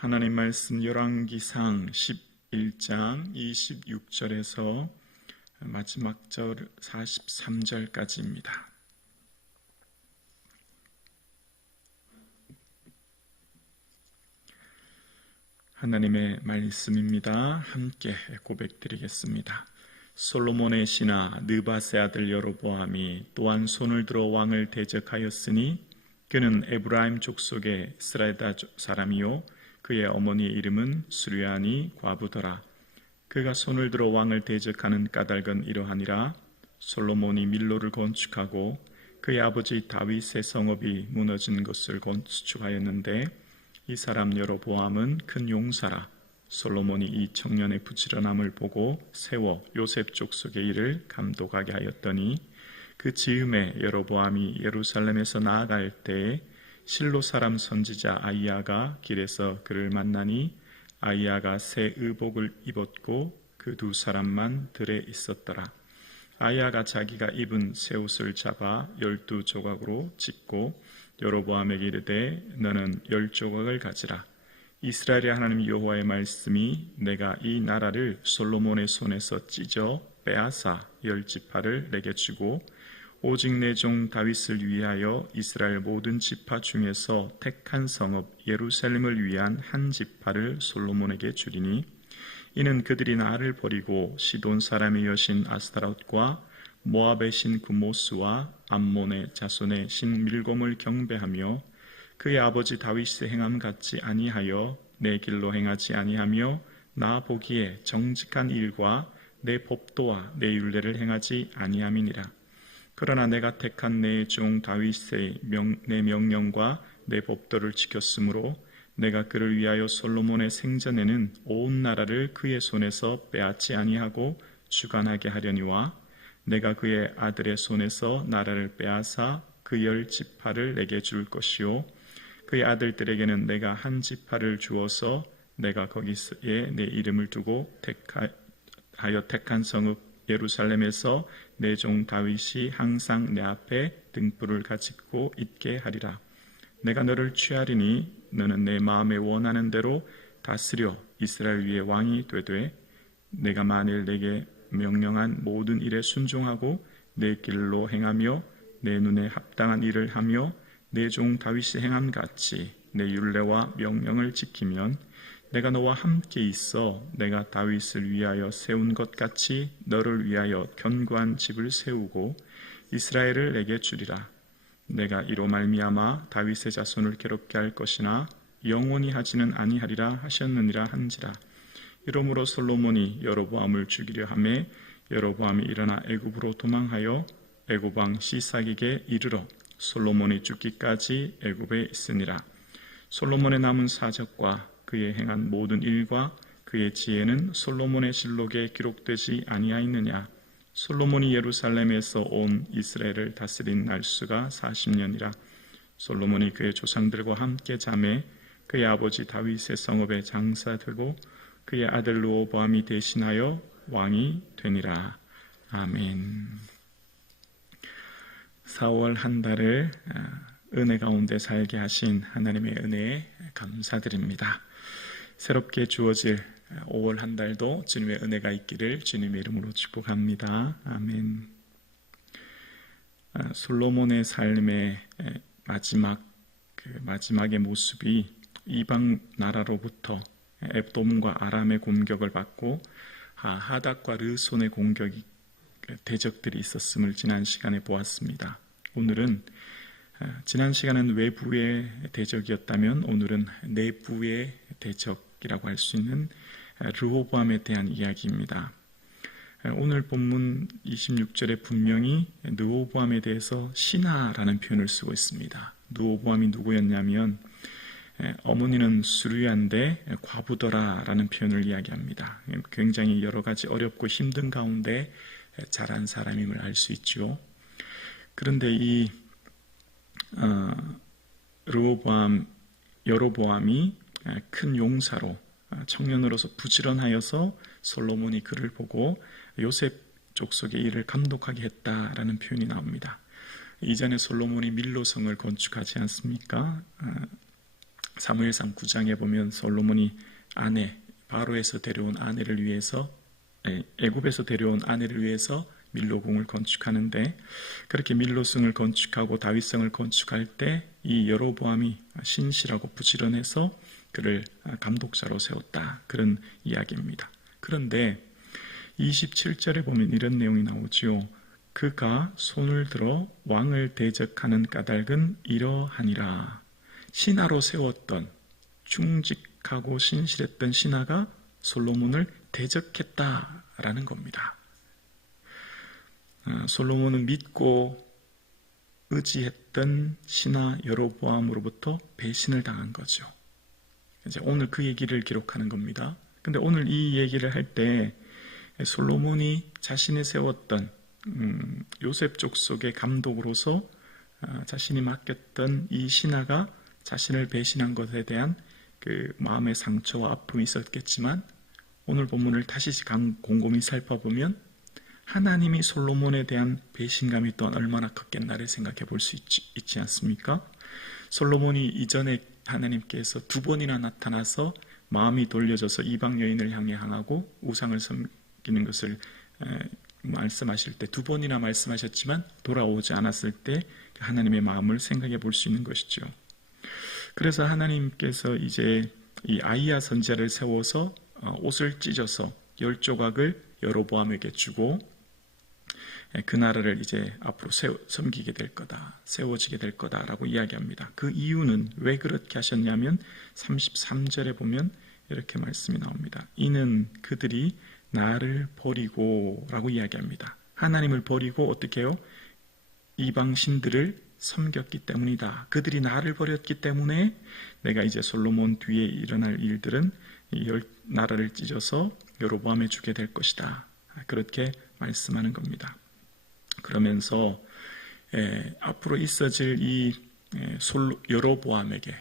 하나님 말씀 열왕기상 11장 26절에서 마지막 절 43절까지입니다. 하나님의 말씀입니다. 함께 고백드리겠습니다. 솔로몬의 신하 느밧의 아들 여로보암이 또한 손을 들어 왕을 대적하였으니 그는 에브라임 족속의 스라다 사람이요 그의 어머니의 이름은 수르야니 과부더라. 그가 손을 들어 왕을 대적하는 까닭은 이러하니라. 솔로몬이 밀로를 건축하고 그의 아버지 다윗의 성읍이 무너진 것을 건축하였는데 이 사람 여로보암은 큰 용사라. 솔로몬이 이 청년의 부지런함을 보고 세워 요셉 족속의 일을 감독하게 하였더니 그 즈음에 여로보암이 예루살렘에서 나아갈 때에 실로 사람 선지자 아이야가 길에서 그를 만나니 아이야가 새 의복을 입었고 그 두 사람만 들에 있었더라. 아이야가 자기가 입은 새 옷을 잡아 12조각으로 찢고 여로보암에게 이르되 너는 10조각을 가지라. 이스라엘의 하나님 여호와의 말씀이 내가 이 나라를 솔로몬의 손에서 찢어 빼앗아 10지파를 내게 주고 오직 내 종 다윗을 위하여 이스라엘 모든 지파 중에서 택한 성읍 예루살렘을 위한 한 지파를 솔로몬에게 주리니 이는 그들이 나를 버리고 시돈 사람의 여신 아스타롯과 모압의 신 구모스와 암몬의 자손의 신 밀곰을 경배하며 그의 아버지 다윗의 행함 같지 아니하여 내 길로 행하지 아니하며 나 보기에 정직한 일과 내 법도와 내 율례를 행하지 아니함이니라. 그러나 내가 택한 내 종 다윗의 내 명령과 내 법도를 지켰으므로 내가 그를 위하여 솔로몬의 생전에는 온 나라를 그의 손에서 빼앗지 아니하고 주관하게 하려니와 내가 그의 아들의 손에서 나라를 빼앗아 그 10지파를 내게 줄 것이요 그의 아들들에게는 내가 한 지파를 주어서 내가 거기에 내 이름을 두고 택한 성읍 예루살렘에서 내 종 다윗이 항상 내 앞에 등불을 가지고 있게 하리라. 내가 너를 취하리니 너는 내 마음에 원하는 대로 다스려 이스라엘 위에 왕이 되되 내가 만일 내게 명령한 모든 일에 순종하고 내 길로 행하며 내 눈에 합당한 일을 하며 내 종 다윗이 행함 같이 내 율례와 명령을 지키면 내가 너와 함께 있어 내가 다윗을 위하여 세운 것 같이 너를 위하여 견고한 집을 세우고 이스라엘을 내게 주리라. 내가 이로 말미암아 다윗의 자손을 괴롭게 할 것이나 영원히 하지는 아니하리라 하셨느니라 한지라. 이러므로 솔로몬이 여로보암을 죽이려 하매 여로보암이 일어나 애굽으로 도망하여 애굽 왕 시삭에게 이르러 솔로몬이 죽기까지 애굽에 있으니라. 솔로몬의 남은 사적과 그의 행한 모든 일과 그의 지혜는 솔로몬의 실록에 기록되지 아니하였느냐. 솔로몬이 예루살렘에서 온 이스라엘을 다스린 날수가 40년이라. 솔로몬이 그의 조상들과 함께 잠에 그의 아버지 다윗의 성읍에 장사되고 그의 아들 르호보암이 대신하여 왕이 되니라. 아멘. 4월 한 달을 은혜 가운데 살게 하신 하나님의 은혜에 감사드립니다. 새롭게 주어질 5월 한 달도 주님의 은혜가 있기를 주님의 이름으로 축복합니다. 아멘. 솔로몬의 삶의 마지막의 모습이 이방 나라로부터 앱돔과 아람의 공격을 받고 하닷과 르손의 대적들이 있었음을 지난 시간에 보았습니다. 오늘은 지난 시간은 외부의 대적이었다면 오늘은 내부의 대적이라고 할 수 있는 르호보암에 대한 이야기입니다. 오늘 본문 26절에 분명히 르호보암에 대해서 신하라는 표현을 쓰고 있습니다. 르호보암이 누구였냐면 어머니는 수르야인데 과부더라라는 표현을 이야기합니다. 굉장히 여러 가지 어렵고 힘든 가운데 자란 사람임을 알 수 있죠. 그런데 이 여로보암이 큰 용사로 청년으로서 부지런하여서 솔로몬이 그를 보고 요셉 족속의 일을 감독하게 했다라는 표현이 나옵니다. 이전에 솔로몬이 밀로성을 건축하지 않습니까? 사무엘상 9장에 보면 솔로몬이 바로에서 데려온 아내를 위해서, 애굽에서 데려온 아내를 위해서 밀로궁을 건축하는데, 그렇게 밀로성을 건축하고 다윗성을 건축할 때 이 여로보암이 신실하고 부지런해서 그를 감독자로 세웠다, 그런 이야기입니다. 그런데 27절에 보면 이런 내용이 나오죠. 그가 손을 들어 왕을 대적하는 까닭은 이러하니라. 신하로 세웠던, 충직하고 신실했던 신하가 솔로몬을 대적했다라는 겁니다. 솔로몬은 믿고 의지했던 신하 여로보암으로부터 배신을 당한 거죠. 이제 오늘 그 얘기를 기록하는 겁니다. 근데 오늘 이 얘기를 할 때 솔로몬이 자신이 세웠던 요셉 족속의 감독으로서 자신이 맡겼던 이 신하가 자신을 배신한 것에 대한 그 마음의 상처와 아픔이 있었겠지만, 오늘 본문을 다시 곰곰이 살펴보면 하나님이 솔로몬에 대한 배신감이 또한 얼마나 컸겠나를 생각해 볼 수 있지 않습니까? 솔로몬이 이전에 하나님께서 2번이나 나타나서 마음이 돌려져서 이방 여인을 향해 향하고 우상을 섬기는 것을 말씀하실 때 2번이나 말씀하셨지만 돌아오지 않았을 때 하나님의 마음을 생각해 볼 수 있는 것이죠. 그래서 하나님께서 이제 이 아이야 선지자를 세워서 옷을 찢어서 10조각을 여로보암에게 주고 그 나라를 이제 앞으로 섬기게 될 거다, 세워지게 될 거다라고 이야기합니다. 그 이유는 왜 그렇게 하셨냐면 33절에 보면 이렇게 말씀이 나옵니다. 이는 그들이 나를 버리고 라고 이야기합니다. 하나님을 버리고 어떻게 해요? 이방신들을 섬겼기 때문이다. 그들이 나를 버렸기 때문에 내가 이제 솔로몬 뒤에 일어날 일들은 이 나라를 찢어서 여로보암에 주게 될 것이다. 그렇게 말씀하는 겁니다. 그러면서 앞으로 있어질 이 여로보암에게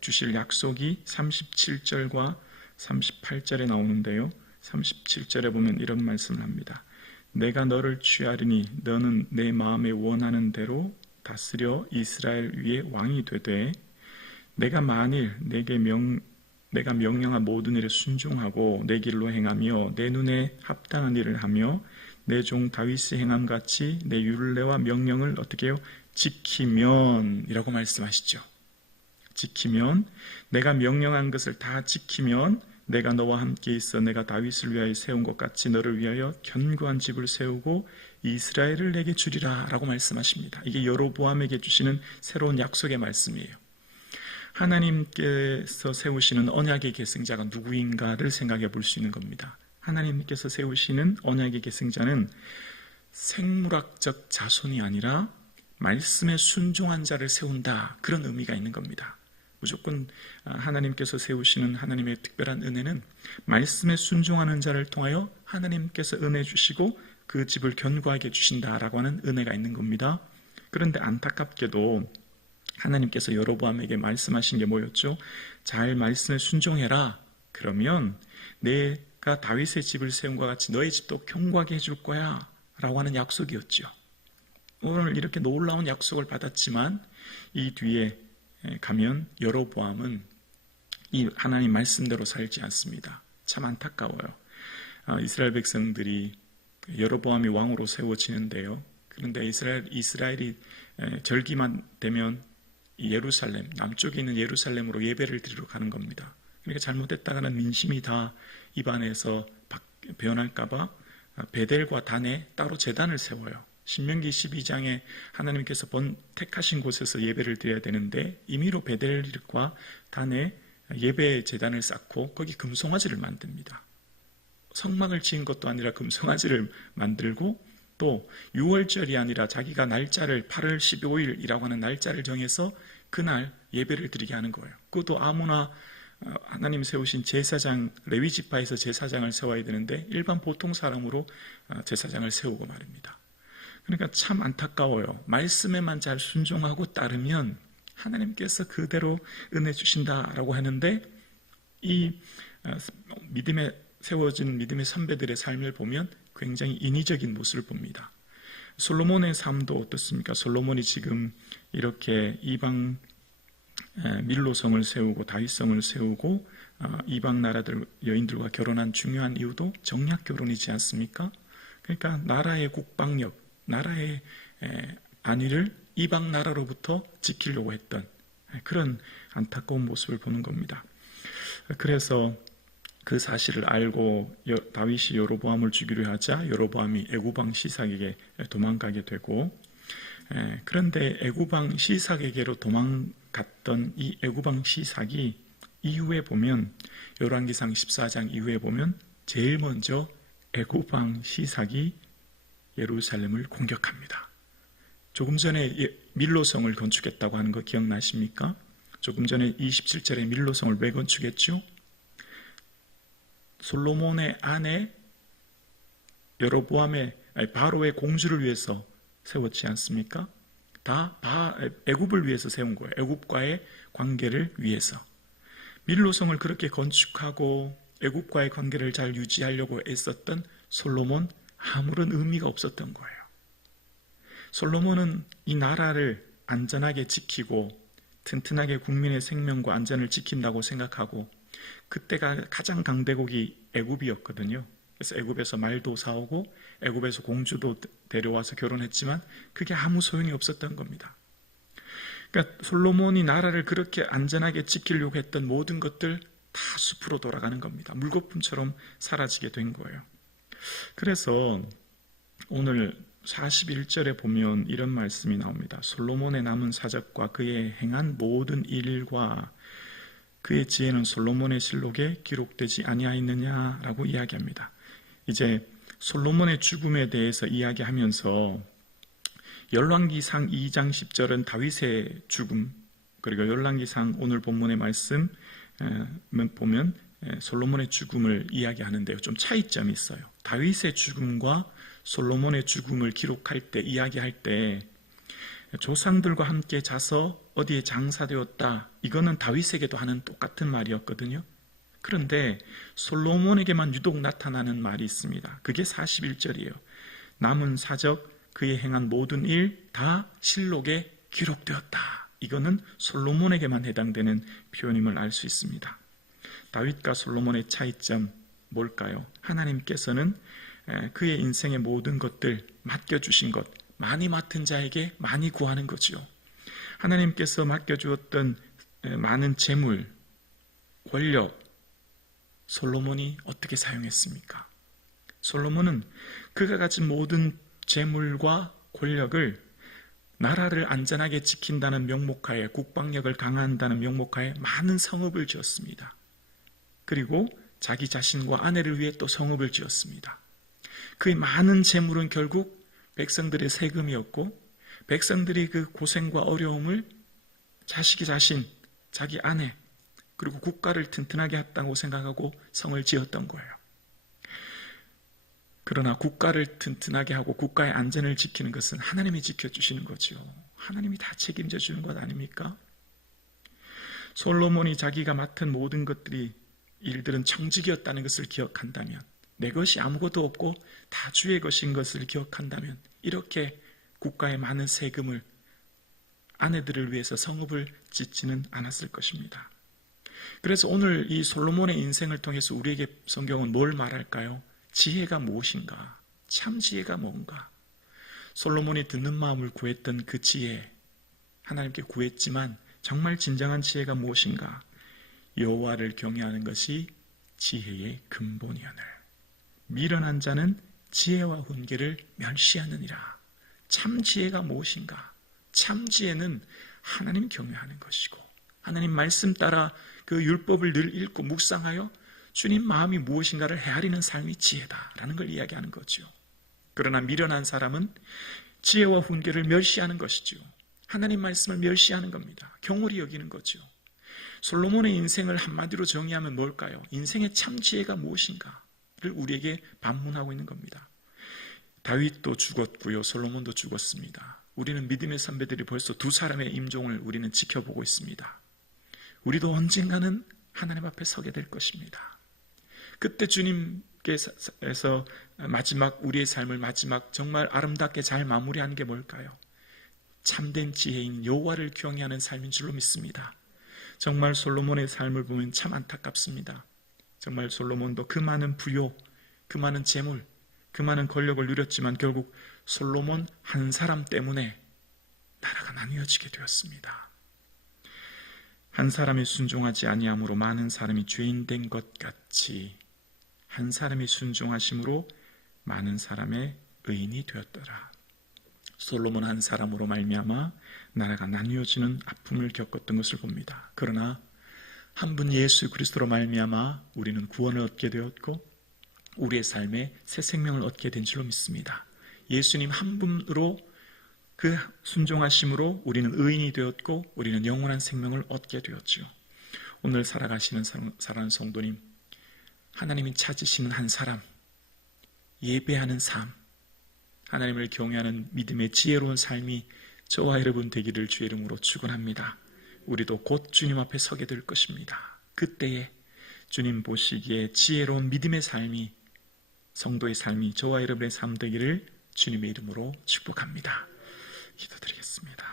주실 약속이 37절과 38절에 나오는데요. 37절에 보면 이런 말씀을 합니다. 내가 너를 취하리니 너는 내 마음에 원하는 대로 다스려 이스라엘 위에 왕이 되되, 내가 만일 내가 명령한 모든 일에 순종하고 내 길로 행하며 내 눈에 합당한 일을 하며 내 종 다윗이 행함같이 내 율례와 명령을 어떻게 해요? 지키면 이라고 말씀하시죠. 지키면, 내가 명령한 것을 다 지키면 내가 너와 함께 있어 내가 다윗을 위하여 세운 것 같이 너를 위하여 견고한 집을 세우고 이스라엘을 내게 주리라 라고 말씀하십니다. 이게 여로보암에게 주시는 새로운 약속의 말씀이에요. 하나님께서 세우시는 언약의 계승자가 누구인가를 생각해 볼 수 있는 겁니다. 하나님께서 세우시는 언약의 계승자는 생물학적 자손이 아니라 말씀에 순종한 자를 세운다, 그런 의미가 있는 겁니다. 무조건 하나님께서 세우시는 하나님의 특별한 은혜는 말씀에 순종하는 자를 통하여 하나님께서 은혜 주시고 그 집을 견고하게 주신다라고 하는 은혜가 있는 겁니다. 그런데 안타깝게도 하나님께서 여로보암에게 말씀하신 게 뭐였죠? 잘 말씀에 순종해라. 그러면 내가 다윗의 집을 세운 것 같이 너의 집도 견고하게 해줄 거야 라고 하는 약속이었죠. 오늘 이렇게 놀라운 약속을 받았지만 이 뒤에 가면 여로보암은 이 하나님 말씀대로 살지 않습니다. 참 안타까워요. 이스라엘 백성들이 여로보암이 왕으로 세워지는데요. 그런데 이스라엘이 절기만 되면 예루살렘, 남쪽에 있는 예루살렘으로 예배를 드리러 가는 겁니다. 그러니까 잘못했다가는 민심이 다 입안에서 변할까봐 베델과 단에 따로 제단을 세워요. 신명기 12장에 하나님께서 택하신 곳에서 예배를 드려야 되는데 임의로 베델과 단에 예배 제단을 쌓고 거기 금송아지를 만듭니다. 성막을 지은 것도 아니라 금송아지를 만들고, 또 6월절이 아니라 자기가 날짜를 8월 15일이라고 하는 날짜를 정해서 그날 예배를 드리게 하는 거예요. 그것도 아무나 하나님 세우신 제사장, 레위 지파에서 제사장을 세워야 되는데 일반 보통 사람으로 제사장을 세우고 말입니다. 그러니까 참 안타까워요. 말씀에만 잘 순종하고 따르면 하나님께서 그대로 은혜 주신다라고 하는데, 이 믿음에 세워진 믿음의 선배들의 삶을 보면 굉장히 인위적인 모습을 봅니다. 솔로몬의 삶도 어떻습니까? 솔로몬이 지금 이렇게 이방 밀로성을 세우고 다윗성을 세우고 이방 나라들 여인들과 결혼한 중요한 이유도 정략 결혼이지 않습니까? 그러니까 나라의 국방력, 나라의 안위를 이방 나라로부터 지키려고 했던 그런 안타까운 모습을 보는 겁니다. 그래서 그 사실을 알고 다윗이 여로보암을 죽이려 하자 여로보암이 애굽왕 시삭에게 도망가게 되고, 그런데 애굽왕 시삭에게로 도망갔던 이 애굽왕 시삭이 이후에 보면 열왕기상 14장 이후에 보면 제일 먼저 애굽왕 시삭이 예루살렘을 공격합니다. 조금 전에 밀로성을 건축했다고 하는 거 기억나십니까? 조금 전에 27절에 밀로성을 왜 건축했죠? 솔로몬의 아내 바로의 공주를 위해서 세웠지 않습니까? 다 애굽을 위해서 세운 거예요. 애굽과의 관계를 위해서. 밀로성을 그렇게 건축하고 애굽과의 관계를 잘 유지하려고 애썼던 솔로몬, 아무런 의미가 없었던 거예요. 솔로몬은 이 나라를 안전하게 지키고 튼튼하게 국민의 생명과 안전을 지킨다고 생각하고, 그때가 가장 강대국이 애굽이었거든요. 그래서 애굽에서 말도 사오고 애굽에서 공주도 데려와서 결혼했지만 그게 아무 소용이 없었던 겁니다. 그러니까 솔로몬이 나라를 그렇게 안전하게 지키려고 했던 모든 것들 다 숲으로 돌아가는 겁니다. 물거품처럼 사라지게 된 거예요. 그래서 오늘 41절에 보면 이런 말씀이 나옵니다. 솔로몬의 남은 사적과 그의 행한 모든 일과 그의 지혜는 솔로몬의 실록에 기록되지 아니하였느냐라고 이야기합니다. 이제 솔로몬의 죽음에 대해서 이야기하면서 열왕기상 2장 10절은 다윗의 죽음, 그리고 열왕기상 오늘 본문의 말씀 보면 솔로몬의 죽음을 이야기하는데요. 좀 차이점이 있어요. 다윗의 죽음과 솔로몬의 죽음을 기록할 때, 이야기할 때 조상들과 함께 자서 어디에 장사되었다, 이거는 다윗에게도 하는 똑같은 말이었거든요. 그런데 솔로몬에게만 유독 나타나는 말이 있습니다. 그게 41절이에요. 남은 사적, 그의 행한 모든 일 다 실록에 기록되었다. 이거는 솔로몬에게만 해당되는 표현임을 알 수 있습니다. 다윗과 솔로몬의 차이점 뭘까요? 하나님께서는 그의 인생의 모든 것들 맡겨주신 것, 많이 맡은 자에게 많이 구하는 거지요. 하나님께서 맡겨주었던 많은 재물, 권력, 솔로몬이 어떻게 사용했습니까? 솔로몬은 그가 가진 모든 재물과 권력을 나라를 안전하게 지킨다는 명목하에, 국방력을 강화한다는 명목하에 많은 성읍을 지었습니다. 그리고 자기 자신과 아내를 위해 또 성읍을 지었습니다. 그의 많은 재물은 결국 백성들의 세금이었고, 백성들이 그 고생과 어려움을 자식이 자신, 자기 아내, 그리고 국가를 튼튼하게 했다고 생각하고 성을 지었던 거예요. 그러나 국가를 튼튼하게 하고 국가의 안전을 지키는 것은 하나님이 지켜주시는 거죠. 하나님이 다 책임져 주는 것 아닙니까? 솔로몬이 자기가 맡은 모든 일들은 청직이었다는 것을 기억한다면, 내 것이 아무것도 없고 다 주의 것인 것을 기억한다면, 이렇게 국가의 많은 세금을, 아내들을 위해서 성읍을 짓지는 않았을 것입니다. 그래서 오늘 이 솔로몬의 인생을 통해서 우리에게 성경은 뭘 말할까요? 지혜가 무엇인가? 참 지혜가 뭔가? 솔로몬이 듣는 마음을 구했던 그 지혜, 하나님께 구했지만 정말 진정한 지혜가 무엇인가? 여호와를 경외하는 것이 지혜의 근본이오늘 미련한 자는 지혜와 훈계를 멸시하느니라. 참 지혜가 무엇인가? 참 지혜는 하나님 경외하는 것이고, 하나님 말씀 따라 그 율법을 늘 읽고 묵상하여 주님 마음이 무엇인가를 헤아리는 삶이 지혜다라는 걸 이야기하는 거죠. 그러나 미련한 사람은 지혜와 훈계를 멸시하는 것이죠. 하나님 말씀을 멸시하는 겁니다. 경홀히 여기는 거죠. 솔로몬의 인생을 한마디로 정의하면 뭘까요? 인생의 참 지혜가 무엇인가를 우리에게 반문하고 있는 겁니다. 다윗도 죽었고요, 솔로몬도 죽었습니다. 우리는 믿음의 선배들이 벌써 두 사람의 임종을 우리는 지켜보고 있습니다. 우리도 언젠가는 하나님 앞에 서게 될 것입니다. 그때 주님 하나님께서 마지막 우리의 삶을 마지막 정말 아름답게 잘 마무리한 게 뭘까요? 참된 지혜인 여호와를 경외하는 삶인 줄로 믿습니다. 정말 솔로몬의 삶을 보면 참 안타깝습니다. 정말 솔로몬도 그 많은 부요, 그 많은 재물, 그 많은 권력을 누렸지만 결국 솔로몬 한 사람 때문에 나라가 나뉘어지게 되었습니다. 한 사람이 순종하지 아니함으로 많은 사람이 죄인 된 것 같이 한 사람이 순종하심으로 많은 사람의 의인이 되었더라. 솔로몬 한 사람으로 말미암아 나라가 나뉘어지는 아픔을 겪었던 것을 봅니다. 그러나 한 분 예수 그리스도로 말미암아 우리는 구원을 얻게 되었고 우리의 삶에 새 생명을 얻게 된 줄로 믿습니다. 예수님 한 분으로 그 순종하심으로 우리는 의인이 되었고 우리는 영원한 생명을 얻게 되었죠. 오늘 살아가시는 사랑하는 성도님, 하나님이 찾으시는 한 사람, 예배하는 삶, 하나님을 경외하는 믿음의 지혜로운 삶이 저와 여러분 되기를 주의 이름으로 축원합니다. 우리도 곧 주님 앞에 서게 될 것입니다. 그때에 주님 보시기에 지혜로운 믿음의 삶이, 성도의 삶이 저와 여러분의 삶 되기를 주님의 이름으로 축복합니다. 기도드리겠습니다.